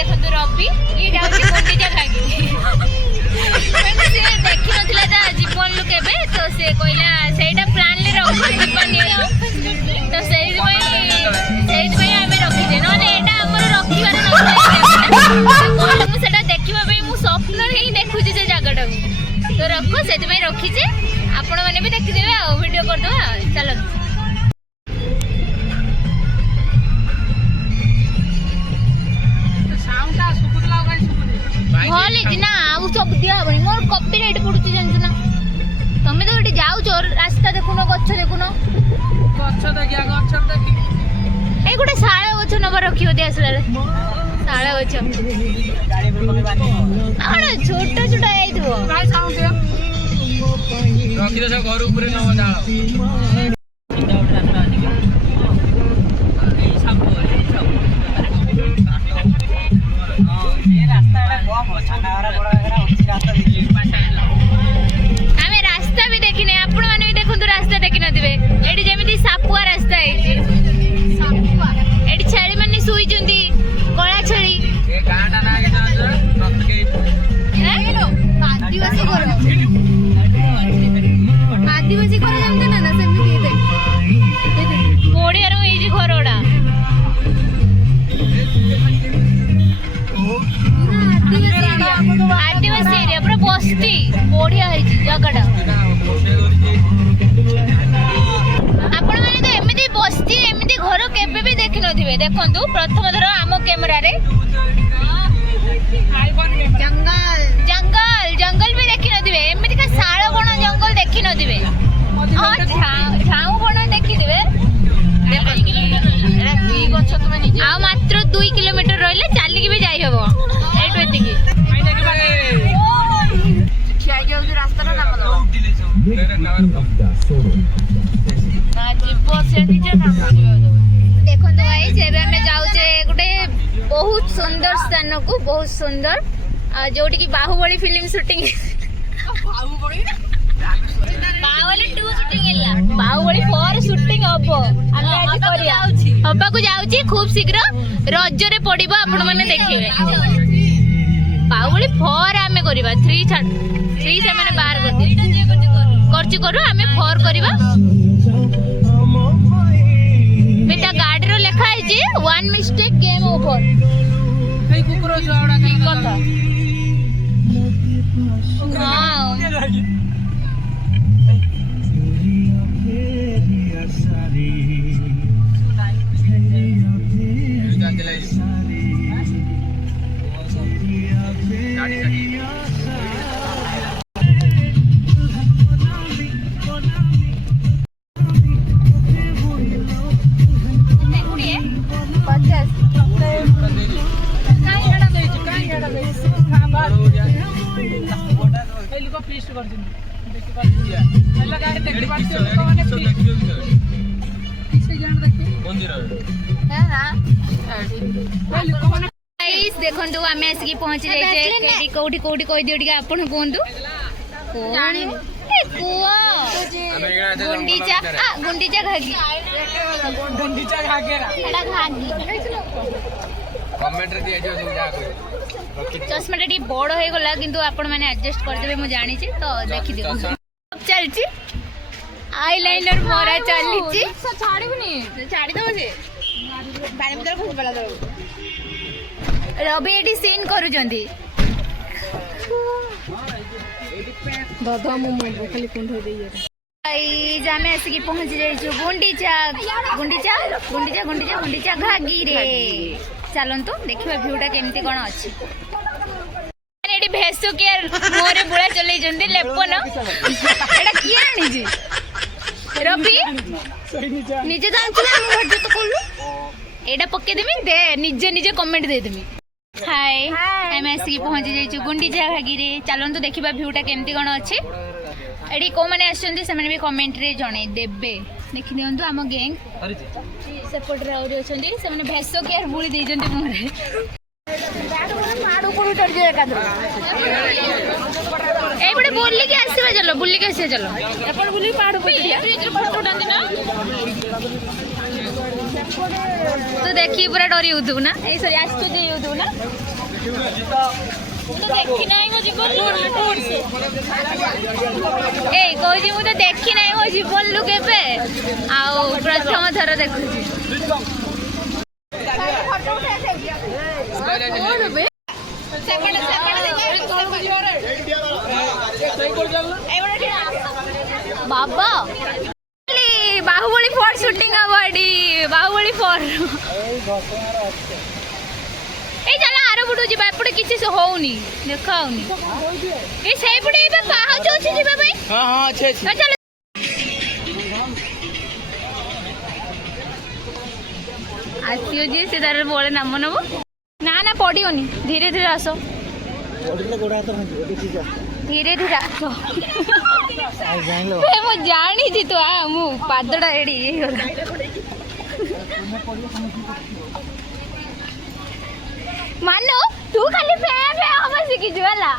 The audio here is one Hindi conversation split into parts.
देखो रवि ये जाउची गुंडीचा घागी से देखि नथिला ता जीवन लु केबे तो से कहला सेटा प्लान ले रखो जीवन तो सेई भाई हमें रखी दे नले एटा हमर रखिबार न मु सेटा देखिबा भाई मु स्वप्न रे ही देखु जे जगटा तो रखो से भाई रखी जे आपण माने भी देखि देबे आ वीडियो कर दवा चलो भले ना आउ सब दिया हबनी मोर कॉपीराइट पडुची जानछु ना तमे तो एठी जाउ चोर रास्ता देखुनो गच्छ देखुनो गच्छ देखिया गच्छ देखि ए गुटे साळ गच्छ नबर रखियो दे असले साळ गच्छ आडा छोटा छोटा आइ दिबो भाई साउंड दियो रखि दे सब घर ऊपर न जाळ आमे रास्ता भी देखिने आपण माने भी देखु रास्ता देखि नथिबे एडी जेमिति सापुआ रास्ता है सापुआ एडी छेली माने सुई जुंदी कोळा छेली ए गांडा ना के हेलो आदिवासी घर आदिवासी घर जानते ना ना सेमिति दे कोडिया रो ए जी घरोडा आदिवासी एरिया पूरा बस्ती बढ़िया है जगटा आपण माने तो एमिति बस्ती एमिति घर केबे भी देखि नथिबे देखंतु प्रथम थर आम कैमरा रे जंगल जंगल जंगल भी देखि नथिबे एमिति का साळ बण जंगल देखि नथिबे हां झाऊ बण देखि दिबे आ मात्र 2 किलोमीटर रहले चाली के भी जाई हबो एटो एतिकी छाई जाउ रास्ता रा नाम दो ना जीव से दीजे नाम दियो देखो तो गाइस एबे हमें जाउ जे गुटे बहुत सुंदर स्थान को बहुत सुंदर जोटी की Baahubali film shooting Baahubali 2 shooting हैला बाहुबली 4 शूटिंग हबो हमें आज करिया हबा को जाउची खूब शीघ्र रज रे पडिबो आपण माने देखिबे बाहुबली 4 हमें करिबा 3 से माने बाहर कर दे करची करू हमें 4 करिबा बेटा गाड़ी रो लेखा है जे 1 मिस्टेक गेम ओवर कई कुकुरो जोड़ा की कथा हां देखो आम आसिक पहुंची जाइए कौटी कौटी कह दियो टिके आपण कहतु गुंडीचा गुंडीचा घागी गुंडीचा घागेरा एटा घागी कमेंट रे दिया जो जा कोई चश्माटा टी बड़ हो गला किंतु आपण माने एडजस्ट कर देबे मु जानि छी तो देखि दियो चलची आईलाइनर मोरा चलीची छाड़ीबनी छाड़ी दो से पानी भीतर घुस पला दो रवि एडी सीन करू जंदी दादा मो खाली कुंड हो देई गाइस हमें आसिक पहुंच जाई छु गुंडीचा गुंडीचा गुंडीचा गुंडीचा गुंडीचा घागी रे चलंतु देखिबा व्यूटा केमती कोन अछि एडी भेसु के मोरे बुळा चलै जंदी लेपन एडा की आनी जी रवि निजे जानछु ना मु भट तो कोलु एडा पक्के देमी दे निजे निजे कमेंट दे देमी हाय हमें आसिक पहुंच जाई छु गुंडीचा घागी रे चलंतु देखिबा व्यूटा केमती कोन अछि एडी को माने आछंदी से माने भी कमेंट रे जणे देबे देखि दियंतु हम गैंग सेपट रे और अछंदी से माने भेसो केयर बुली दे जंती मोरे माडू कोन टड जे कादर ए बडे बोलली के आसीबा चलो बुल्ली के आसी चलो अपन बुल्ली पाडू पडिया फ्रिज रे फोटो डांदी ना तू देखी पूरा डरी होतु ना ए सॉरी आस्तुति होतु ना तो देखी नाही मो जीवन ए कोजी मु तो देखी नाही मो जीवन लु केबे आ प्रथम थर देखुची बाबा बाहुबली 4 शूटिंग अवार्डी बाहुबली 4 ए चला आरो बुडू जी बापड़े किछि से होउनी देखाउनी ए सेई बुडे बे पाहच अछि जी बाबा हां हां अच्छे अच्छे चल आसियो जी से तार बोले नाम नबो ना ना पडियोनी धीरे धीरे आसो पडिले गोडा तो धीरे धीरे आसो ए मो जानी छी तो आ मु पादडा एडी मानो तू खाली पे हम सीखी जुला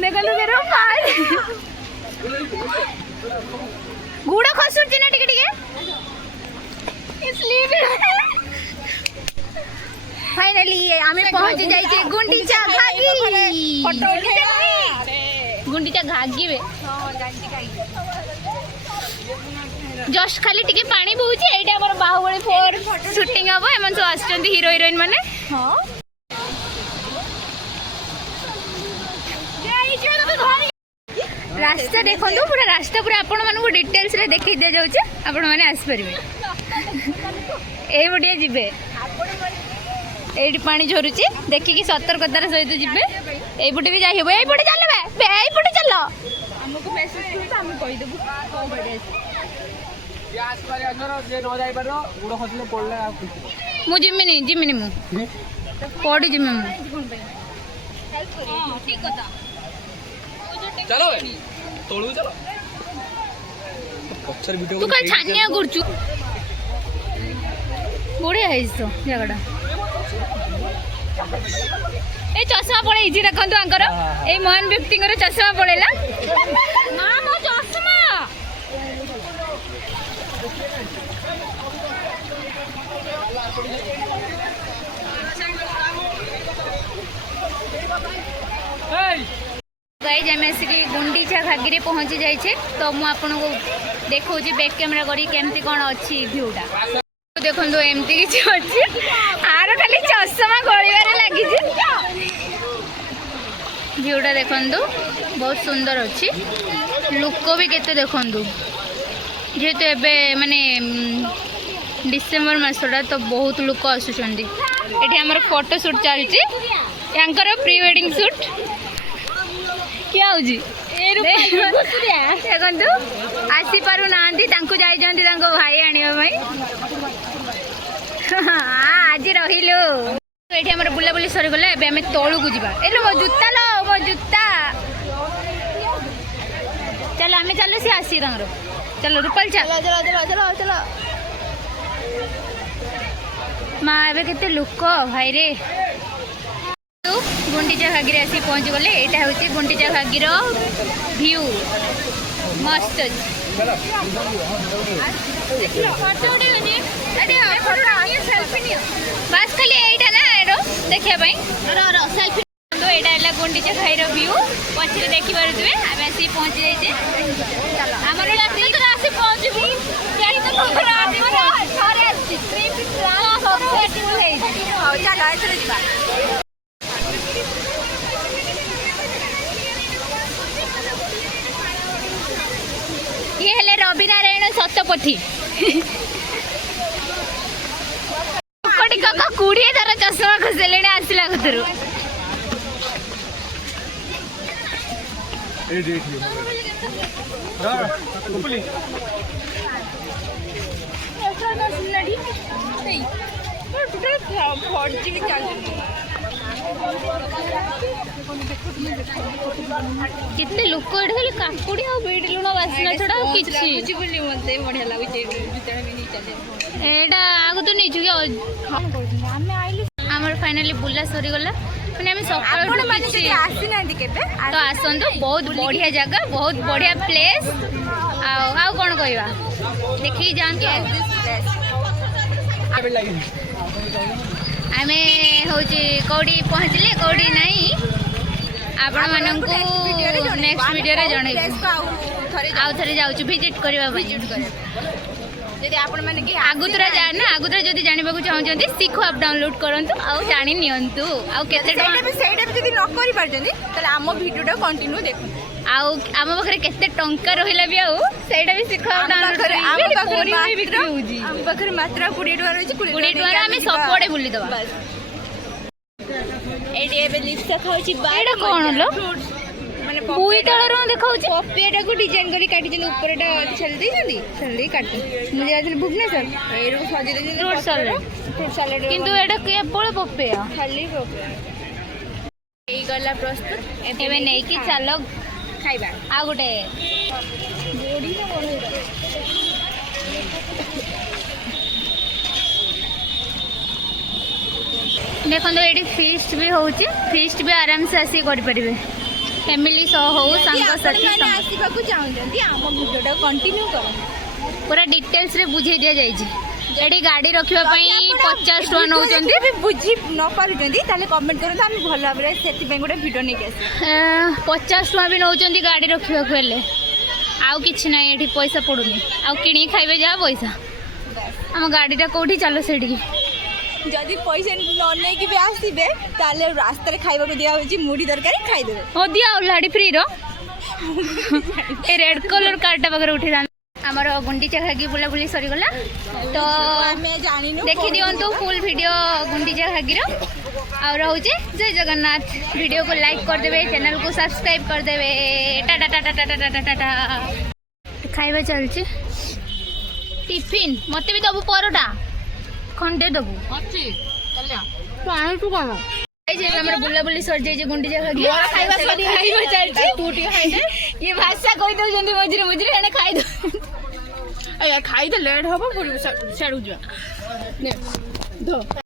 देखो तो तेरा पार गुड़ा खसुर ना टिके टिके इसलिए फाइनली आमे पहुंच जाई छे गुंडीचा घागी गुंडीचा घागी बे हां जानती काई जस्ट खाली टिके पानी बहुचे एटा हमर बाहुबली 4 शूटिंग हबो एमन सो आछंती हीरो हीरोइन माने हां रास्ता देखो पूरा रास्ता पूरा आपण मन को डिटेल्स रे देखि दे जाउ छे आपण माने आस परिबे ए बडिया जिबे एडी पानी झरुची देखि कि सतर्कतार सहित जिबे ए पटे भी जाई हेबो ए पटे चलबे बे ए पटे चल हमको मैसेज कर हम कहि देबो को बडे यास पर असर जे न जाई परलो गुडो खसले पडले आ मु जिमिनी मु पडी जिमि मु हेल्प करी हां ठीक कथा चलो तोळू चलो पक्चर वीडियो तू काय छानिया गुरचू बढिया हैस तो जगडा ए चश्मा पळे इजी रखंतु आंकर ए महान व्यक्तिंकर चश्मा पळेला ना मो चश्मा गाइस हम एसिकी गुंडीचा घागी रे पहुंची जाई छे तो मु आपन को देखौ जी बैक कैमरा करी केमती कोन अछि व्यूटा देखो एमती किसी अच्छी आर खाली चश्मा गलिबार लगी व्यूटा देखु बहुत सुंदर अच्छी लोक भी केते देखु जेहेतु एबे माने डिसेम्बर मसटा तो बहुत लोक आसुचंदी एठी हमर फोटो शूट चलची यांकर प्री वेडिंग शूट क्या होजी देखु आसी पारु नांती तांको जाई जंती तांको भाई आनिबा भाई आज रहिलु एठी हमर बुला बुली सरी गले एबे हमें तळु को जिबा एलो मो जुत्ता चलो हमें चलो से आसी रंगरो चलो रूपल चलो मां एबे केते लुक भाई रे गुंडीचा घागी रे आसी पहुंच गले एटा होची गुंडीचा घागी रो व्यू मस्त फोटो उठेलनी अरे फोटो आगे सेल्फी नियो बस खाली एटा ना एरो देखिया भाई रो सेल्फी तो एटा हला गुंडीचा घाई रो व्यू पछरे देखि परथुबे हम आसी पहुंच जाई छे चलो हमर आसी तो आसी पहुंचबू केही तो खबर आसी सारे आसी ट्रिप प्लान सब सेटिंग होई हो चलो एथरे जिबा ये हेले रवि नारायण सतपथी कोटी काका कुड़िए तार चश्मा खसेले आसला कतरु ए देखियो उपली ऐसा ना सुनडी नहीं टोटल फॉर्जी भी चल कितने लोक एठ खाली काकुड़ी आ बीट लुण बासना छड़ा किछि बुझि बुली मते बढ़िया लागै छै भितर में नी चले एडा आगु तो नीचु के हम आइलु हमर फाइनली बुला सरी गला माने हम सकाळ आपण माने जे आसी नांदी केबे तो आसंदो बहुत बढ़िया जगह बहुत बढ़िया प्लेस आउ कौन कहवा देखिए जानते आम हूँ कौटी पहुँचले कौटी नहीं आपण मानक नेक्स्ट वीडियो रे जनइबू आउ थरे जाउछु विजिट करबा जदि आपण माने कि आगुतरा जा ना आगुतरा जदि जानिबा को चाहउछन्ती सिखो ऐप डाउनलोड करंतु आउ जानि नियंतु आउ केते सेटा भी जदि न करि परजंती तले आम वीडियोटा कंटिन्यू देखु आउ आम बखरे केते टंका रहिला भी आउ सेटा भी सिखो ऐप डाउनलोड करी आम बखरे मात्रा 20 टका रहछि 20 टका हमें सबपड़े बुली दबा एडी एबे लिप्स खाउछि एडा कोन लो माने बुई तळर देखाउछि पपियाटा को डिजाइन करी काटी जंदी ऊपरटा छल देई जंदी छल काटी मु जाथिल भुवनेश्वर एरू सजे देई फ्रूट सैलेड किंतु एडा केवल पपिया खाली पपिया एई गला प्रस्तुत एबे नै कि चलो खाइबा आ गुटे बॉडी ना बड़ देखो ये फीस्ट भी होची फीस्ट भी आराम से आसी कर परिबे फैमिली सह हो संग साथी आसीबा को चाहउछन्ती आम वीडियोटा कंटिन्यू करो पूरा डिटेल्स रे बुझे दिया जाई छी एडी गाड़ी रखिबा पई 50 टका नउचन्ती भी बुझी न पारुचन्ती ताले कमेंट करत हम भल भाबरे सेति पे गोटे वीडियो नै केस 50 टका भी नउचन्ती गाड़ी रखिबा को हेले आउ किछ नै एठी पैसा पडुनी आउ किणी खाइबे जा पैसा हम गाड़ीटा कोठी चलो सेठी जदि पैसा न नै कि भी आसीबे ताले रास्ता रे खाइबा को दिया होची मुड़ी तरकारी खाइ देबे हो दिया लाडी फ्री रो ए रेड कलर कार्डटा बगर उठी दा हमर गुंडीचा घागी बुला बुली सरी गला तो हमें जानिनु देखि दियंतु फुल वीडियो गुंडीचा घागी रो आ रहउची जय जगन्नाथ वीडियो को लाइक कर देबे चैनल को सब्सक्राइब कर देबे टाटा टाटा टाटा टाटा टाटा खाइबा चलची टिफिन मते भी दबु परोटा खंडे दबु अछि चलिया तो आइ तू कोन ए जे हमर बुला बुली सर जे गुंडीचा घागी मोर खाइबा सरी खाइबा चलची तू टी खाइ दे ये भाषा कहि दउ जंदी मजरे मजरे एने खाइ दो ए खाइ दे लेट होबो सेडु जा ने दो